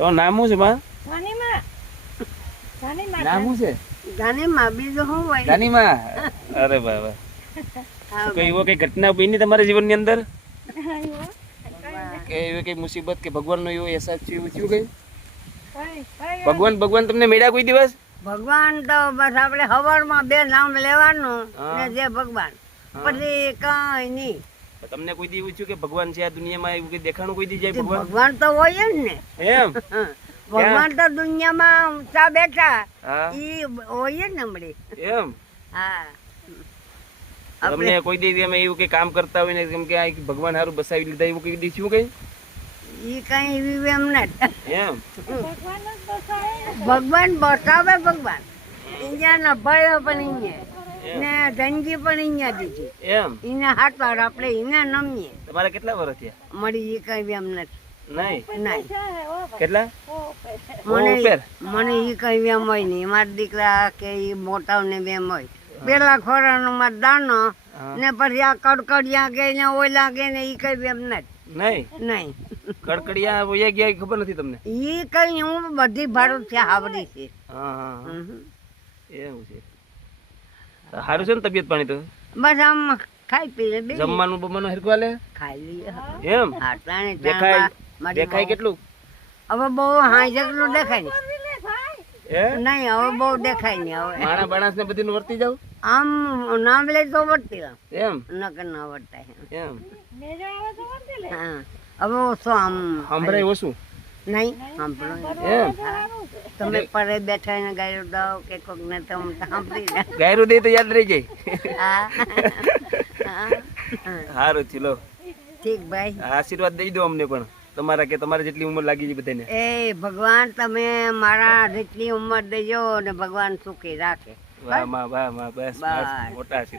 તો નામ શું છે માં? જાનીમાં જાનીમાં નામ શું છે? જાનીમાં બીજું શું હોય? જાનીમાં. અરે વાહ વાહ. કઈ એવો કઈ ઘટના બની તમારા જીવનની અંદર કે એવી કઈ મુસીબત કે ભગવાનનો એવો અહેસાસ છે એવું થયું કઈ? ભગવાન તમને મળ્યા કોઈ દિવસ? ભગવાન તો બસ આપણે હવારમાં બે નામ લેવાનું ને જે ભગવાન પછી કઈ નહીં. તમને કોઈ દી એવું થયું કે ભગવાન છે આ દુનિયામાં એવું કઈ દેખાણું કોઈ દી જાય ભગવાન? ભગવાન તો હોય જ ને. એમ ભગવાન તો દુનિયામાં ઊંચા બેઠા હા ઈ હોય જ ને હમણાં. એમ હા તમને કોઈ દી અમે એવું કઈ કામ કરતા હોય ને કેમ કે આ ભગવાન હારું બસાવી લીધા એવું કઈ દી થયું કઈ? ઈ કઈ એવી એમ નથી. એમ ભગવાન બતાવે ભગવાન અહીંયા નભાયો પણ અહીંયા ને ધનજી પણ અહીંયા દીધી એમ એને હાથ વાર આપણે એને નમીએ તમારે કેટલા વર્ષ થયા? મળી ઈ કઈ એમ નથી. નહીં નહીં કેટલા? મને ઉપર મને ઈ કઈ એમ હોય નહીં. મારા દીકરા કે ઈ મોટા ને એમ હોય પેલા ખોરાનો માં દાનો ને પછી આ કડકડિયા કે ને ઓલા કે ને ઈ કઈ એમ નથી. નહીં નહીં કડકડિયા વયા ગયા ખબર નથી તમને? ઈ કઈ હું બધી ભારત થી આવડી છે. હા હા એવું છે. સારું છે ને તબિયત પાણી તો? બસ આમ ખાઈ પી લે જમવાનું બમવાનું હરખું હાલે? ખાઈ લઈએ. એમ હા તાણે દેખાય મારી દેખાય કેટલું? હવે બહુ હા જેટલું દેખાય નહીં. હે નહીં હવે બહુ દેખાય નહીં. હવે માણા બાણાસ ને બધી વર્તી જાવ આમ નામ લે તો વળતી એમ નકર ના વળતા એમ હા હવે ઓછો આમ સાંભળાય ઓછું નહીં સાંભળો એમ તમે પરે બેઠા ને ગાયો દાવ કે કોક ને તો સાંભળી લે. ગાયરું દે તો યાદ રહી જાય. હા સારું ચલો ઠીક ભાઈ આશીર્વાદ દઈ દો અમને પણ તમારા કે તમારે જેટલી ઉંમર લાગી છે બધાને. એ ભગવાન તમે મારા જેટલી ઉંમર દેજો ને ભગવાન સુખી રાખે. વાહ માં બસ બસ. મોટા છે.